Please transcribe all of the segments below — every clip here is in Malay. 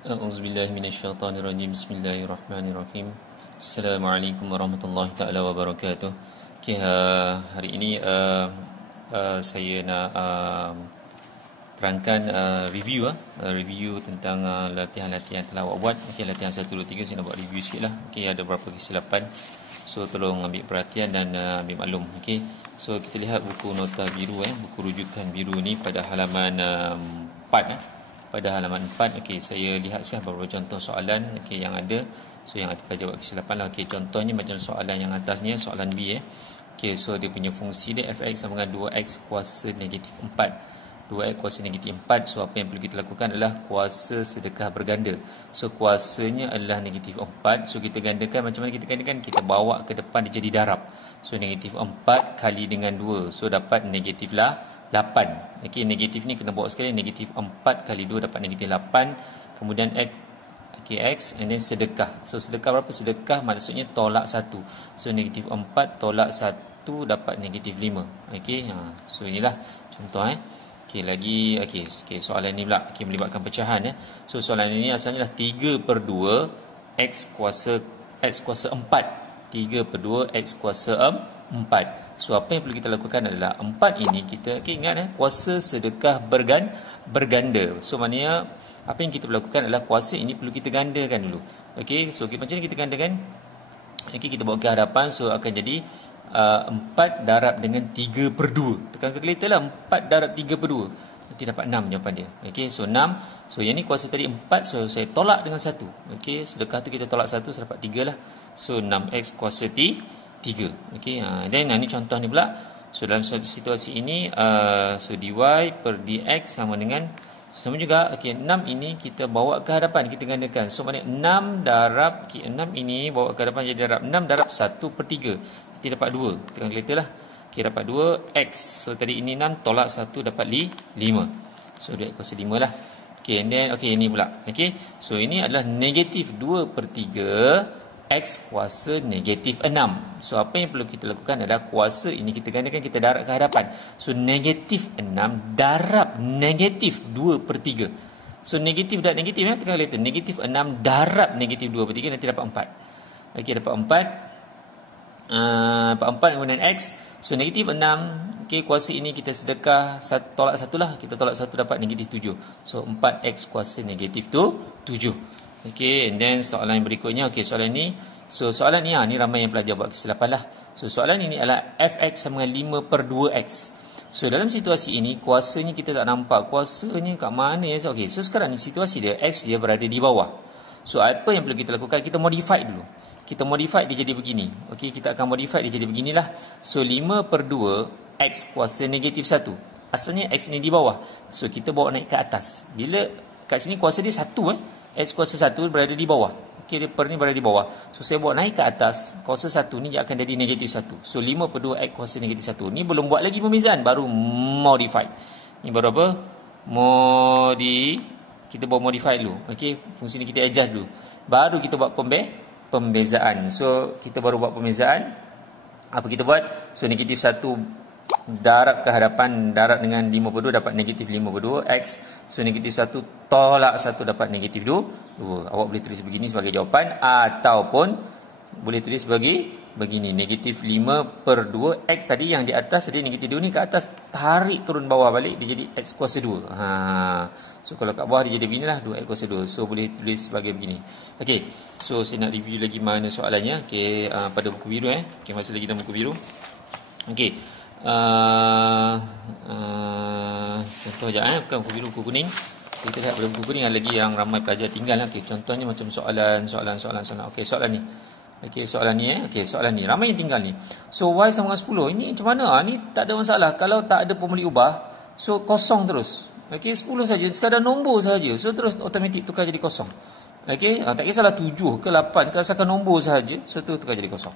A'udzubillahi minasyaitonirrajim. Bismillahirrahmanirrahim. Assalamualaikum warahmatullahi taala wabarakatuh. Okay, hari ini saya nak terangkan review tentang latihan-latihan telah awak buat. Okey, latihan 1 2 3 saya nak buat review sikitlah. Okey, ada beberapa kesilapan. So tolong ambil perhatian dan ambil maklum. Okey. So kita lihat buku nota biru buku rujukan biru ni pada halaman 4 pada halaman 4. Okey, saya lihat beberapa contoh soalan yang ada. So yang ada jawab kesilapan lah. Okey, contohnya macam soalan yang atasnya, soalan B Okey, so dia punya fungsi dia f(x) sama dengan 2x kuasa negatif 4. 2x kuasa negatif 4. So apa yang perlu kita lakukan adalah kuasa sedekah berganda. So kuasanya adalah negatif 4. So kita gandakan, macam mana kita gandakan? Kita bawa ke depan dia jadi darab. So negatif 4 kali dengan 2. So dapat negatif lah 8. Okey, negatif ni kena bawa sekali. Negatif 4 kali 2 dapat negatif 8. Kemudian x, x and then sedekah. So sedekah berapa? Sedekah maksudnya tolak 1. So negatif 4 tolak 1 dapat negatif 5. Okey, so inilah contoh Okey, lagi okey soalan ni pula melibatkan pecahan So soalan ini asalnya adalah 3/2 x kuasa 4. 3/2 x kuasa 4. So apa yang perlu kita lakukan adalah 4 ini kita ingat kuasa sedekah berganda. So maknanya apa yang kita perlu lakukan adalah kuasa ini perlu kita gandakan dulu. Okey, so macam mana kita gandakan? Okey, kita bawa ke hadapan. So akan jadi 4 darab dengan 3/2. Tekan kalkulator lah. 4 darab 3/2. Nanti dapat 6 jawapan dia. Okey, so 6. So yang ni kuasa tadi 4. So saya tolak dengan 1. Okey, sedekah tu kita tolak 1. So dapat 3 lah. So 6x kuasa 3. Okey, dan ni contoh ni pula. So dalam situasi ini so dy per dx sama dengan sama juga. Okey, 6 ini kita bawa ke hadapan, kita gandakan. So maknanya 6 darab 6 ini bawa ke hadapan jadi darab 6 darab 1/3. Nanti dapat 2. Tekan kalkulator lah. Okey, dapat 2x. So tadi ini 6 tolak 1 dapat 5. So 2x kuasa 5 lah. Okey, and then ini pula. Okey, so ini adalah negatif 2/3 x kuasa negatif 6. So apa yang perlu kita lakukan adalah kuasa ini kita gandakan, kita darab ke hadapan. So negatif 6 darab negatif 2/3. So negatif dan negatif tekan kalkulator. Negatif 6 darab negatif 2/3 nanti dapat 4. Okey, dapat 4. 4 kemudian x. So negatif 6. Okey, kuasa ini kita sedekah tolak 1 lah. Kita tolak 1 dapat negatif 7. So 4x kuasa negatif tu 7. Okey, and then soalan yang berikutnya. Okey, soalan ni. So soalan ni ni ramai yang pelajar buat kesilapan lah. So soalan ini adalah fx sama dengan 5/2x. So dalam situasi ini kuasanya kita tak nampak. Kuasanya kat mana Okey, so sekarang ni situasi dia x dia berada di bawah. So apa yang perlu kita lakukan? Kita modify dulu. Kita modify dia jadi begini. Okey, kita akan modify dia jadi beginilah. So 5/2 x kuasa negatif 1. Asalnya x ni di bawah. So kita bawa naik ke atas. Bila kat sini kuasa dia 1 x kuasa 1 berada di bawah. Okey, dia per ni berada di bawah. So saya bawa naik ke atas. Kuasa 1 ni dia akan jadi negatif 1. So 5/2 x kuasa negatif 1. Ni belum buat lagi pembezaan, baru modify. Ni baru apa? Kita bawa modify dulu. Okey, fungsi ni kita adjust dulu. Baru kita buat pembezaan. So kita baru buat pembezaan. Apa kita buat? So negatif 1 darab ke hadapan, darab dengan 5/2 dapat negatif 5/2 x. So negatif 1 tolak 1 dapat negatif 2. Awak boleh tulis begini sebagai jawapan, ataupun boleh tulis sebagai begini, negatif 5/2 x tadi yang di atas tadi negatif 2 ni ke atas, tarik turun bawah balik dia jadi x kuasa 2. So kalau kat bawah dia jadi beginilah 2x kuasa 2. So boleh tulis sebagai begini. Okey, so saya nak review lagi mana soalannya. Okey, pada buku biru Okey, masih lagi dalam buku biru. Okey, contoh je bukan buku biru, buku kuning. Kita lihat pada buku kuning ada lagi yang ramai pelajar tinggal. Okey, contohnya macam soalan. Okey, soalan ni. Okey, soalan ni Okey, soalan ni ramai yang tinggal ni. So y sama dengan 10. Ini macam mana? Ni tak ada masalah. Kalau tak ada pembeli ubah, so kosong terus. Okey, 10 saja, sekadar nombor saja. So terus automatik tukar jadi kosong. Okey, tak kisahlah 7 ke 8 ke, asalkan nombor saja. So tu tukar jadi kosong.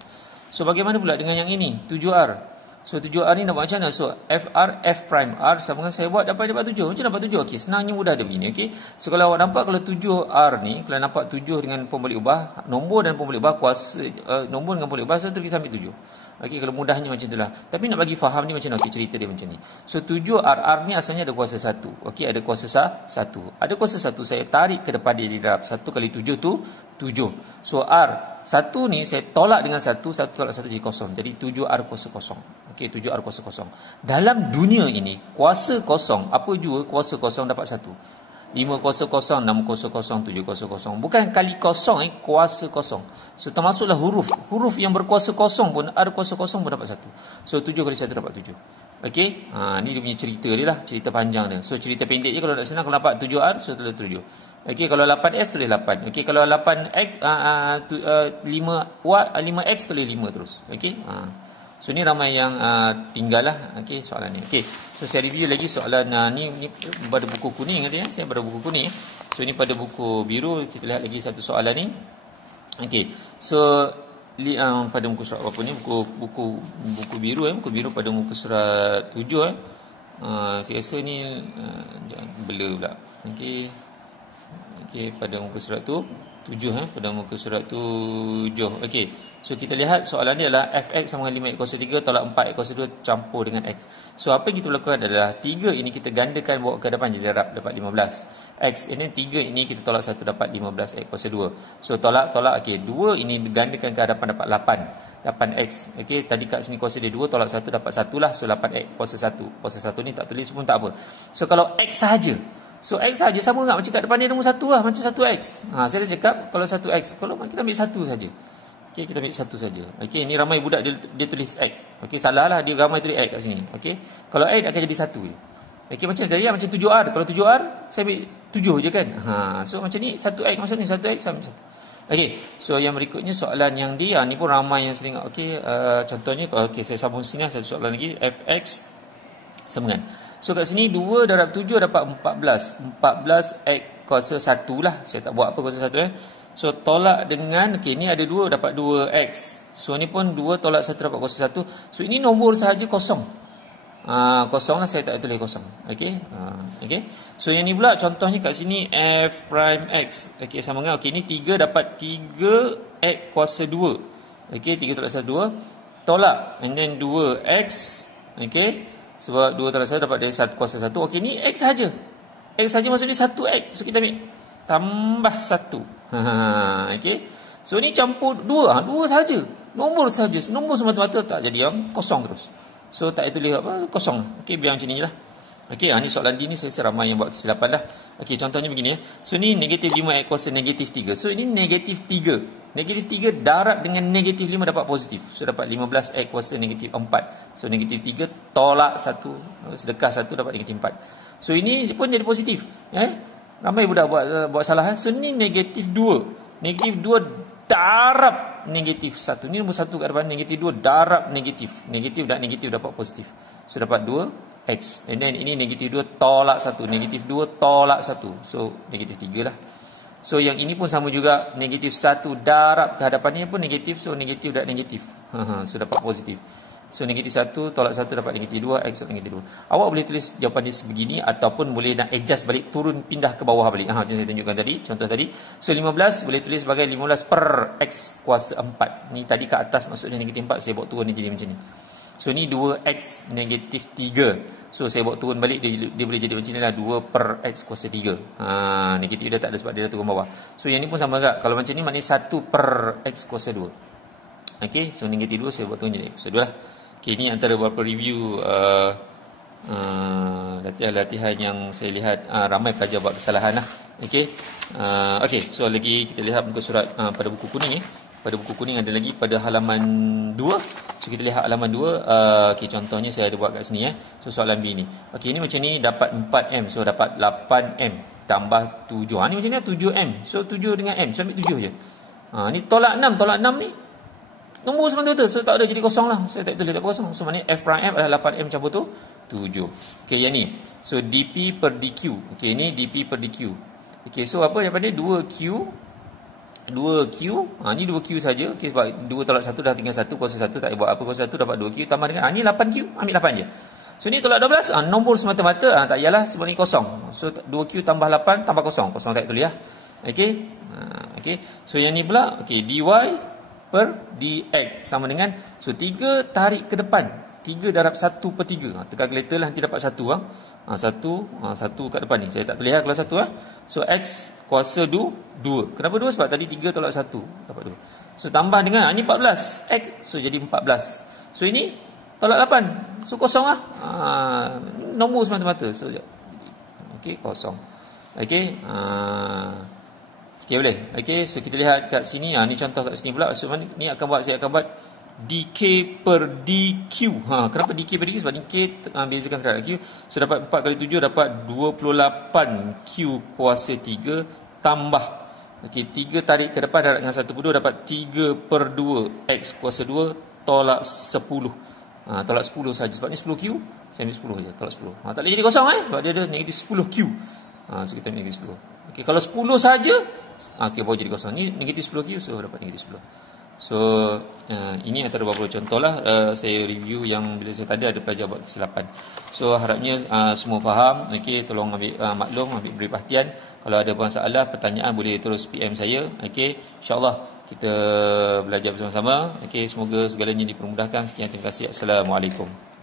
So bagaimana pula dengan yang ini? 7R. So 7R ni nak buat macam mana? So FR, F prime R sama dengan saya buat dapat 7. Macam dapat 7? Okey, senangnya mudah dia begini. Okey. So kalau awak nampak kalau 7R ni, kalau nampak 7 dengan pemboleh ubah, nombor dan pemboleh ubah kuasa nombor dengan pemboleh ubah, so terus kita ambil 7. Okey, kalau mudahnya macam itulah. Tapi nak bagi faham ni macam mana? Okey, cerita dia macam ni. So 7RR ni asalnya ada kuasa 1. Okey, ada kuasa 1. Ada kuasa 1 saya tarik ke depan dia darab 1 kali 7 tu 7. So R 1 ni saya tolak dengan 1 tolak 1 jadi kosong. Jadi 7R kuasa kosong. Okey, 7R kuasa kosong. Dalam dunia ini, kuasa kosong, apa jua kuasa kosong dapat 1. 500, 600, 700. Bukan kali kosong, kuasa kosong. So termasuklah huruf. Huruf yang berkuasa kosong pun, ada kuasa kosong pun dapat 1. So 7 kali 1 dapat 7. Okey, ni dia punya cerita dia lah, cerita panjang dia. So cerita pendek je kalau nak senang, kalau dapat 7R, so tulis 7. Okey, kalau 8S tulis 8. Okey, kalau 8X 5X tulis 5 terus. Okey. So ni ramai yang tinggal lah. Okey, soalan ni. Okey. So saya review lagi soalan ni pada buku kuning katanya. Saya pada buku kuning. So ni pada buku biru, kita lihat lagi satu soalan ni. Okey. So pada muka surat apa ni? Buku biru buku biru pada muka surat 7 saya rasa ni jangan blur pula. Okey. Okey, pada muka surat tu 7 pada muka surat 7. Okey. So kita lihat soalan dia adalah fx sama dengan 5x kuasa 3 tolak 4x kuasa 2 campur dengan x. So apa yang kita lakukan adalah 3 ini kita gandakan bawa ke depan jadi darab dapat 15. X ini 3 ini kita tolak 1 dapat 15x kuasa 2. So tolak. Okey, 2 ini digandakan ke hadapan dapat 8. 8x. Okey, tadi kat sini kuasa dia 2 tolak 1 dapat 1 lah. So 8x kuasa 1. Kuasa 1 ni tak tulis pun tak apa. So kalau x sahaja. So x sahaja sama tak macam kat depan dia nombor 1 lah, macam 1x. Saya dah cakap kalau 1x, kalau kita ambil 1 saja. Okey, kita ambil 1 saja. Okey, ni ramai budak dia tulis x. Okey, salah lah, dia ramai tulis x kat sini. Okey. Kalau x akan jadi 1 je. Okey, macam tadi macam 7R. Kalau 7R saya ambil 7 je kan. So macam ni 1x maksud ni 1x sama 1. Okey, so yang berikutnya soalan yang dia ni pun ramai yang sering. Okey, contohnya okey saya sambung sini satu soalan lagi, fx sama dengan. So kat sini 2 darab 7 dapat 14. 14x kuasa 1 lah. Saya tak buat apa kuasa 1 So tolak dengan, okey ni ada 2 dapat 2x. So ni pun 2 tolak 1 dapat kuasa 1. So ini nombor sahaja kosong. Kosong lah, saya tak tulis kosong. Okey. Okey. So yang ni pula contohnya kat sini f prime x. Okey, sama dengan okey ni 3 dapat 3x kuasa 2. Okey, 3 tolak 1 2. Tolak and then 2x. Okey. Sebab 2 tolak 1 dapat dari 1 kuasa 1. Okey, ni x saja. X saja maksudnya 1x. So kita ambil tambah 1. Okey. So ni campur 2. 2 saja. Nombor saja. Nombor semata-mata tak jadi yang kosong terus. So tak tulis apa, kosong. Okey, biar macam ni je lah. Okey, ni soalan D ni saya ramai yang buat kesilapan lah. Okey, contohnya begini So ni negatif 5x kuasa negatif 3. So ini negatif 3. Negatif 3 darab dengan negatif 5 dapat positif. So dapat 15x kuasa negatif 4. So negatif 3 tolak 1, sedekah 1 dapat negatif 4. So ini pun jadi positif. Ramai budak buat salah. So ni negatif 2. Negatif 2 darab negatif 1. Ni nombor 1 kat depan, negatif 2 darab negatif. Negatif dan negatif dapat positif. So dapat 2x. And then ini negatif 2 tolak 1. Negatif 2 tolak 1. So negatif 3 lah. So yang ini pun sama juga, negatif 1 darab ke hadapannya pun negatif. So negatif dan negatif. So dapat positif. So negatif 1 tolak 1 dapat negatif 2, x negatif 2. Awak boleh tulis jawapan dia sebegini ataupun boleh nak adjust balik, turun pindah ke bawah balik. Macam saya tunjukkan tadi, contoh tadi. So 15 boleh tulis sebagai 15 per x kuasa 4. Ni tadi ke atas maksudnya negatif 4, saya bawa turun dia jadi macam ni. So ni 2x negatif 3. So saya bawa turun balik, dia boleh jadi macam ni lah, 2 per x kuasa 3. Negatif dia tak ada sebab dia dah turun bawah. So yang ni pun sama juga. Kalau macam ni maknanya 1 per x kuasa 2. Okey, so negatif 2 saya buat turun jadi kuasa 2 lah. Okey, ni antara beberapa review latihan-latihan yang saya lihat ramai pelajar buat kesalahan lah. Okey. Okey, so lagi kita lihat muka surat pada buku kuning ni. Pada buku kuning ada lagi pada halaman 2. So kita lihat halaman 2. Okey, contohnya saya ada buat kat sini So soalan B ni. Okey, ni macam ni dapat 4M. So dapat 8M tambah 7. Ni macam ni 7M. So 7 dengan M. So ambil 7 je. Ni tolak 6. Tolak 6 ni nombor semata-mata. So tak ada, jadi kosong lah. Saya tak tulis tak kosong. So maknanya F prime F adalah 8M campur tu 7. Okey, yang ni. So DP per DQ. Okey, ni DP per DQ. Okey, so apa daripada 2Q 2Q, ni 2Q saja. Okey, sebab 2 tolak 1 dah tinggal 1, kuasa 1 tak buat apa, kuasa 1 dapat 2Q tambah dengan ni 8Q, ambil 8 je. So ni tolak 12, nombor semata-mata, tak payahlah sebab ni kosong. So 2Q tambah 8 tambah kosong, kosong tak tulis ya. Okey. Okey. So yang ni pula, okey, dy per dx sama dengan, so 3 tarik ke depan, 3 darab 1/3. Tekan kalkulator lah, nanti dapat 1 1 kat depan ni. Saya tak tulis lah kalau 1 So x kuasa 2. Kenapa 2? Sebab tadi 3 tolak 1 dapat 2. So tambah dengan ni 14 x, so jadi 14. So ini tolak 8. So kosong lah. Nombor semata-mata. So okey, kosong. Okey. Okey, boleh. Okey, so kita lihat kat sini. Ni contoh kat sini pula. So ni saya akan buat dk per dq. Kenapa dk per dq? Sebab dk bezakan terhadap q. So dapat 4 kali 7 dapat 28q kuasa 3 tambah. Okey, 3 tarik ke depan darab dengan 1/2 dapat 3/2 x kuasa 2 tolak 10. Tolak 10 saja. Sebab ni 10q, saya ambil 10 je, tolak 10. Tak boleh jadi kosong sebab dia ada negatif 10q. So kita ambil negatif 10. Okey, kalau 10 saja, okey, baru jadi kosong. Ni negatif 10q, so dapat negatif 10. So ini antara beberapa contoh lah saya review yang bila saya tadi ada pelajar buat kesilapan. So harapnya semua faham. Okey, tolong ambil maklum, beri perhatian. Kalau ada masalah, pertanyaan boleh terus PM saya. Okey, insya-Allah kita belajar bersama-sama. Okey, semoga segalanya dipermudahkan. Sekian, terima kasih. Assalamualaikum.